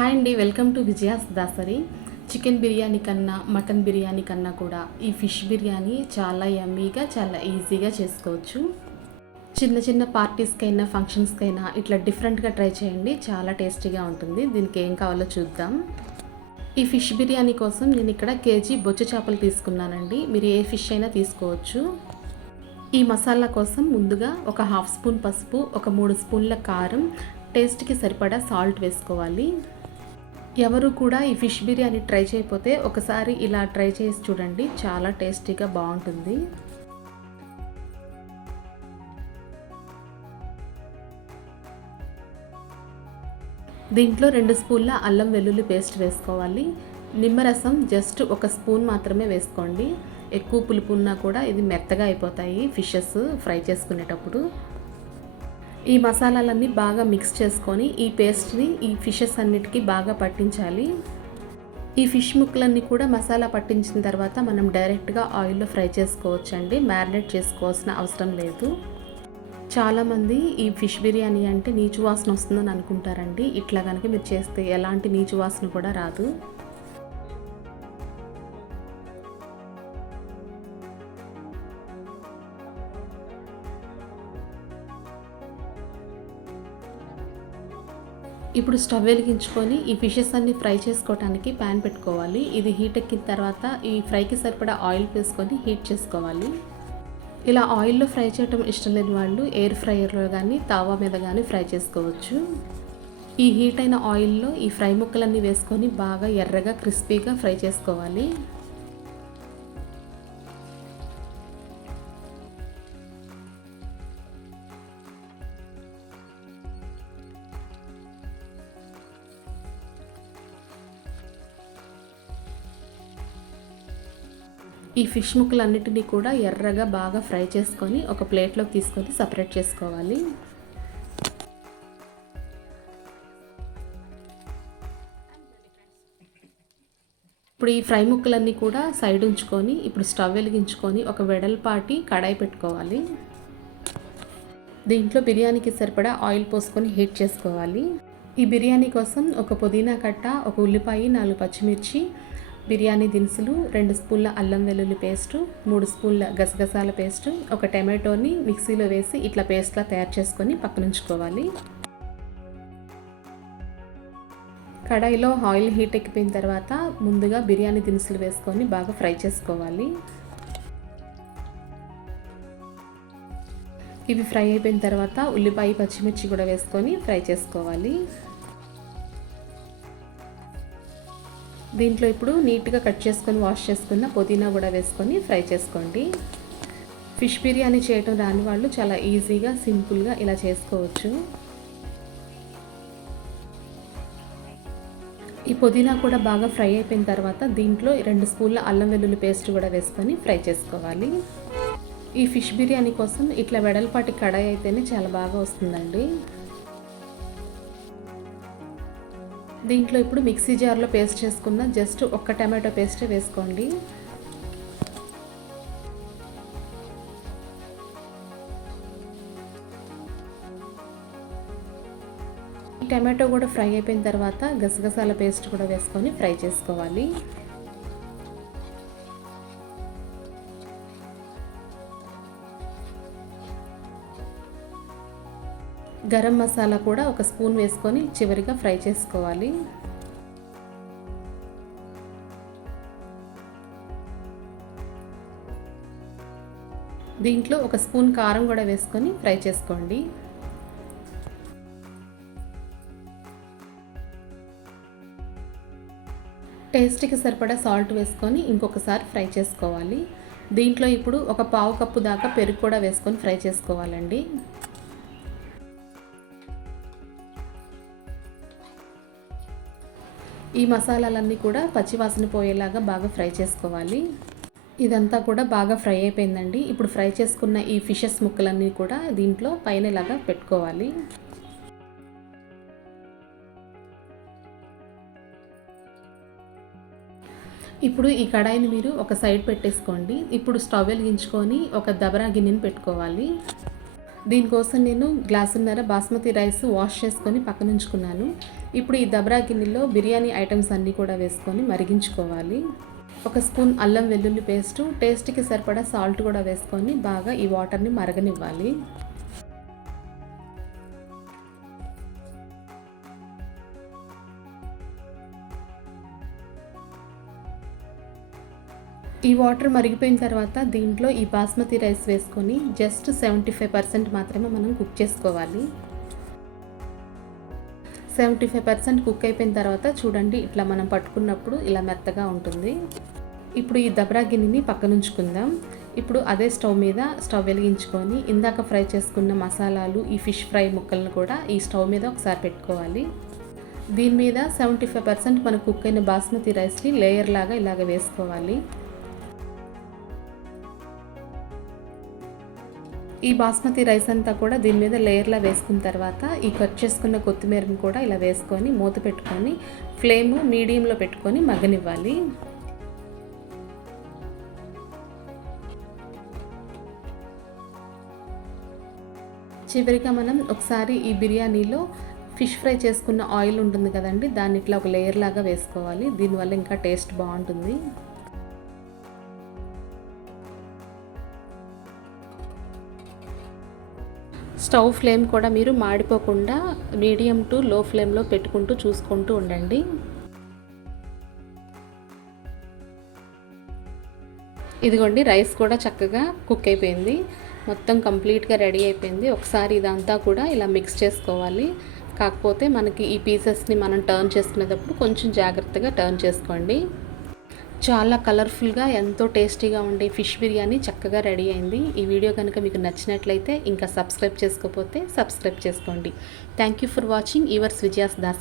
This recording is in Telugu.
హాయ్ అండి welcome to Vijaya's Dasari. Chicken biryani కన్నా మటన్ బిర్యానీ కన్నా కూడా ఈ ఫిష్ బిర్యానీ చాలా యమ్మీగా చాలా ఈజీగా చేసుకోవచ్చు. చిన్న చిన్న పార్టీస్కైనా ఫంక్షన్స్కైనా ఇట్లా డిఫరెంట్గా ట్రై చేయండి చాలా టేస్టీగా ఉంటుంది. దీనికి ఏం కావాలో చూద్దాం. ఈ ఫిష్ బిర్యానీ కోసం నేను ఇక్కడ కేజీ బొచ్చు చేపలు తీసుకున్నానండి. మీరు ఏ ఫిష్ అయినా తీసుకోవచ్చు. ఈ మసాలా కోసం ముందుగా ఒక హాఫ్ స్పూన్ పసుపు ఒక మూడు స్పూన్ల కారం టేస్ట్కి సరిపడా సాల్ట్ వేసుకోవాలి. ఎవరు కూడా ఈ ఫిష్ బిర్యానీ ట్రై చేయకపోతే ఒకసారి ఇలా ట్రై చేసి చూడండి. చాలా టేస్టీగా బాగుంటుంది. దీంట్లో రెండు స్పూన్ల అల్లం వెల్లుల్లి పేస్ట్ వేసుకోవాలి. నిమ్మరసం జస్ట్ ఒక స్పూన్ మాత్రమే వేసుకోండి. ఎక్కువ పులుపు ఉన్నా కూడా ఇది మెత్తగా అయిపోతాయి ఫిషెస్ ఫ్రై చేసుకునేటప్పుడు. ఈ మసాలాలన్నీ బాగా మిక్స్ చేసుకొని ఈ పేస్ట్ని ఈ ఫిషెస్ అన్నిటికీ బాగా పట్టించాలి. ఈ ఫిష్ ముక్కలన్నీ కూడా మసాలా పట్టించిన తర్వాత మనం డైరెక్ట్గా ఆయిల్లో ఫ్రై చేసుకోవచ్చండి. మ్యారినేట్ చేసుకోవాల్సిన అవసరం లేదు. చాలామంది ఈ ఫిష్ బిర్యానీ అంటే నీచు వాసన వస్తుందని అనుకుంటారండి. ఇట్లా కనుక మీరు చేస్తే ఎలాంటి నీచు వాసన కూడా రాదు. ఇప్పుడు స్టవ్ వెలిగించుకొని ఈ ఫిషెస్ అన్ని ఫ్రై చేసుకోవడానికి ప్యాన్ పెట్టుకోవాలి. ఇది హీట్ ఎక్కిన తర్వాత ఈ ఫ్రైకి సరిపడా ఆయిల్ వేసుకొని హీట్ చేసుకోవాలి. ఇలా ఆయిల్లో ఫ్రై చేయటం ఇష్టం లేని వాళ్ళు ఎయిర్ ఫ్రైయర్లో కానీ తావా మీద కానీ ఫ్రై చేసుకోవచ్చు. ఈ హీట్ అయిన ఆయిల్లో ఈ ఫ్రై ముక్కలన్నీ వేసుకొని బాగా ఎర్రగా క్రిస్పీగా ఫ్రై చేసుకోవాలి. ఈ ఫిష్ ముక్కలన్నిటినీ కూడా ఎర్రగా బాగా ఫ్రై చేసుకొని ఒక ప్లేట్లోకి తీసుకొని సపరేట్ చేసుకోవాలి. ఇప్పుడు ఈ ఫ్రై ముక్కలన్నీ కూడా సైడ్ ఉంచుకొని ఇప్పుడు స్టవ్ వెలిగించుకొని ఒక వెడల్పాటి కడాయి పెట్టుకోవాలి. దీంట్లో బిర్యానీకి సరిపడా ఆయిల్ పోసుకొని హీట్ చేసుకోవాలి. ఈ బిర్యానీ కోసం ఒక పుదీనా కట్ట ఒక ఉల్లిపాయ నాలుగు పచ్చిమిర్చి బిర్యానీ దినుసులు రెండు స్పూన్ల అల్లం వెల్లుల్లి పేస్టు మూడు స్పూన్ల గసగసాల పేస్టు ఒక టమాటోని మిక్సీలో వేసి ఇట్లా పేస్ట్లా తయారు చేసుకొని పక్కనుంచుకోవాలి. కడాయిలో ఆయిల్ హీట్ ఎక్కిపోయిన తర్వాత ముందుగా బిర్యానీ దినుసులు వేసుకొని బాగా ఫ్రై చేసుకోవాలి. ఇవి ఫ్రై అయిపోయిన తర్వాత ఉల్లిపాయ పచ్చిమిర్చి కూడా వేసుకొని ఫ్రై చేసుకోవాలి. దీంట్లో ఇప్పుడు నీట్గా కట్ చేసుకొని వాష్ చేసుకున్న పుదీనా కూడా వేసుకొని ఫ్రై చేసుకోండి. ఫిష్ బిర్యానీ చేయటం రాని వాళ్ళు చాలా ఈజీగా సింపుల్గా ఇలా చేసుకోవచ్చు. ఈ పుదీనా కూడా బాగా ఫ్రై అయిపోయిన తర్వాత దీంట్లో రెండు స్పూన్ల అల్లం వెల్లుల్లి పేస్ట్ కూడా వేసుకొని ఫ్రై చేసుకోవాలి. ఈ ఫిష్ బిర్యానీ కోసం ఇట్లా వెడల్పాటి కడాయి అయితేనే చాలా బాగా వస్తుందండి. దీంట్లో ఇప్పుడు మిక్సీ జార్లో పేస్ట్ చేసుకున్న జస్ట్ ఒక్క టమాటో పేస్టే వేసుకోండి. టమాటో కూడా ఫ్రై అయిపోయిన తర్వాత గసగసాల పేస్ట్ కూడా వేసుకొని ఫ్రై చేసుకోవాలి. గరం మసాలా కూడా ఒక స్పూన్ వేసుకొని చివరిగా ఫ్రై చేసుకోవాలి. దీంట్లో ఒక స్పూన్ కారం కూడా వేసుకొని ఫ్రై చేసుకోండి. టేస్ట్కి సరిపడా సాల్ట్ వేసుకొని ఇంకొకసారి ఫ్రై చేసుకోవాలి. దీంట్లో ఇప్పుడు ఒక పావు కప్పు దాకా పెరుగు కూడా వేసుకొని ఫ్రై చేసుకోవాలండి. ఈ మసాలాలన్నీ కూడా పచ్చివాసన పోయేలాగా బాగా ఫ్రై చేసుకోవాలి. ఇదంతా కూడా బాగా ఫ్రై అయిపోయిందండి. ఇప్పుడు ఫ్రై చేసుకున్న ఈ ఫిషెస్ ముక్కలన్నీ కూడా దీంట్లో పైన ఇలాగా పెట్టుకోవాలి. ఇప్పుడు ఈ కడాయిని మీరు ఒక సైడ్ పెట్టేసుకోండి. ఇప్పుడు స్టవ్ వెలిగించుకొని ఒక దబరా గిన్నెని పెట్టుకోవాలి. దీనికోసం నేను గ్లాసున్నర బాస్మతి రైస్ వాష్ చేసుకొని పక్కన ఉంచుకున్నాను ఇప్పుడు ఈ దబరా గిన్నెలో బిర్యానీ ఐటమ్స్ అన్నీ కూడా వేసుకొని మరిగించుకోవాలి. ఒక స్పూన్ అల్లం వెల్లుల్లి పేస్టు టేస్ట్కి సరిపడా సాల్ట్ కూడా వేసుకొని బాగా ఈ వాటర్ని మరగనివ్వాలి. ఈ వాటర్ మరిగిపోయిన తర్వాత దీంట్లో ఈ బాస్మతి రైస్ వేసుకొని జస్ట్ సెవెంటీ ఫైవ్ పర్సెంట్ మాత్రమే మనం కుక్ చేసుకోవాలి. సెవెంటీ ఫైవ్ పర్సెంట్ కుక్ అయిపోయిన తర్వాత చూడండి ఇట్లా మనం పట్టుకున్నప్పుడు ఇలా మెత్తగా ఉంటుంది. ఇప్పుడు ఈ దబరా గిన్నెని పక్కనుంచుకుందాం ఇప్పుడు అదే స్టవ్ మీద స్టవ్ వెలిగించుకొని ఇందాక ఫ్రై చేసుకున్న మసాలాలు ఈ ఫిష్ ఫ్రై ముక్కలను కూడా ఈ స్టవ్ మీద ఒకసారి పెట్టుకోవాలి. దీని మీద సెవెంటీ ఫైవ్ పర్సెంట్ మనకు కుక్ అయిన బాస్మతి రైస్ని లేయర్ లాగా ఇలాగ వేసుకోవాలి. ఈ బాస్మతి రైస్ అంతా కూడా దీని మీద లేయర్లా వేసుకున్న తర్వాత ఈ కట్ చేసుకున్న కొత్తిమీరని కూడా ఇలా వేసుకొని మూత పెట్టుకొని ఫ్లేమ్ మీడియంలో పెట్టుకొని మగ్గనివ్వాలి. చివరిగా మనం ఒకసారి ఈ బిర్యానీలో ఫిష్ ఫ్రై చేసుకున్న ఆయిల్ ఉంటుంది కదండి దాన్ని ఇట్లా ఒక లేయర్ లాగా వేసుకోవాలి. దీనివల్ల ఇంకా టేస్ట్ బాగుంటుంది. స్టవ్ ఫ్లేమ్ కూడా మీరు మాడిపోకుండా మీడియం టు లో ఫ్లేమ్లో పెట్టుకుంటూ చూసుకుంటూ ఉండండి. ఇదిగోండి రైస్ కూడా చక్కగా కుక్ అయిపోయింది. మొత్తం కంప్లీట్గా రెడీ అయిపోయింది. ఒకసారి ఇదంతా కూడా ఇలా మిక్స్ చేసుకోవాలి. కాకపోతే మనకి ఈ పీసెస్ని మనం టర్న్ చేసుకునేటప్పుడు కొంచెం జాగ్రత్తగా టర్న్ చేసుకోండి. చాలా కలర్ఫుల్గా ఎంతో టేస్టీగా ఉండే ఫిష్ బిర్యానీ చక్కగా రెడీ అయింది. ఈ వీడియో కనుక మీకు నచ్చినట్లయితే ఇంకా సబ్స్క్రైబ్ చేసుకోకపోతే సబ్స్క్రైబ్ చేసుకోండి. Thank you for watching yours Vijaya's Das